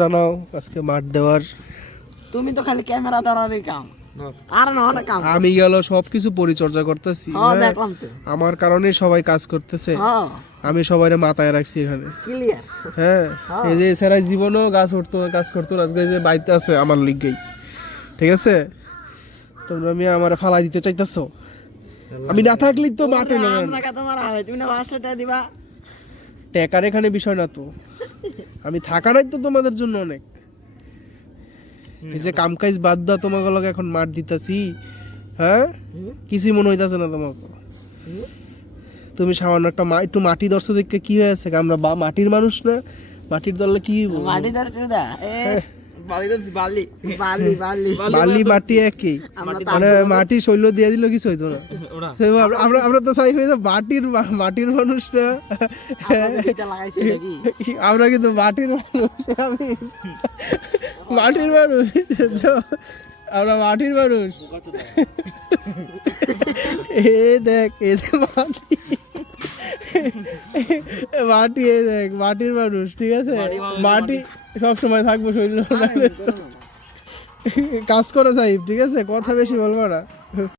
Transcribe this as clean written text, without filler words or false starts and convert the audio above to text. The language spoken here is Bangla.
জানাও আজকে মাঠ দেওয়ার। তুমি তো খালি ক্যামেরা ধরারই কাম, আর না অনেক কাম। আমি গেল সবকিছু পরিচর্যা করতেছি, দেখলাম তো আমার কারণে সবাই কাজ করতেছে। আমি সবাইরে মাথায় রাখছি এখানে, ক্লিয়ার। হ্যাঁ। এই যে এছাড়া জীবনও কাজ করতো আজকে যে বাইতে আছে আমার লিগেই, ঠিক আছে? তোমরা আমি আমার ফালাই দিতে চাইতেছো? আমি না থাকলেই তো মাঠে নেবেন। আপনাকে তোমার হবে, তুমি না 500 টাকা দিবা। টাকার এখানে বিষয় না তো, আমি থাকারাই তো তোমাদের জন্য অনেক। এই যে কামকাজ বাদ দাও, তোমাকে লগে এখন মাঠ দিতেছি, হ্যাঁ? কিছুই মনে হইতাছে না তোমাকে? তুমি সামান্য একটা একটু মাটি দর্শ দেখে কি হয়েছে? আমরা মাটির মানুষ না? মাটির দলে কি মাটি ধরছি দা, বালি ধরছি, বালি বালি বালি বালি মাটি একই, মানে মাটি শৈল দিয়ে দিল কিছু হইতো না। আমরা তো চাই হয়ে মাটির মানুষ না, আমরা কিন্তু মাটির মানুষ। আমি মাটির মানুষ, আমরা মাটির মানুষ। এ দেখ, এ মাটি মাটি, এ দেখ মাটির মানুষ, ঠিক আছে? মাটি সব সময় থাকবো শরীর, কাজ করে যাই, ঠিক আছে? কথা বেশি বলবো না।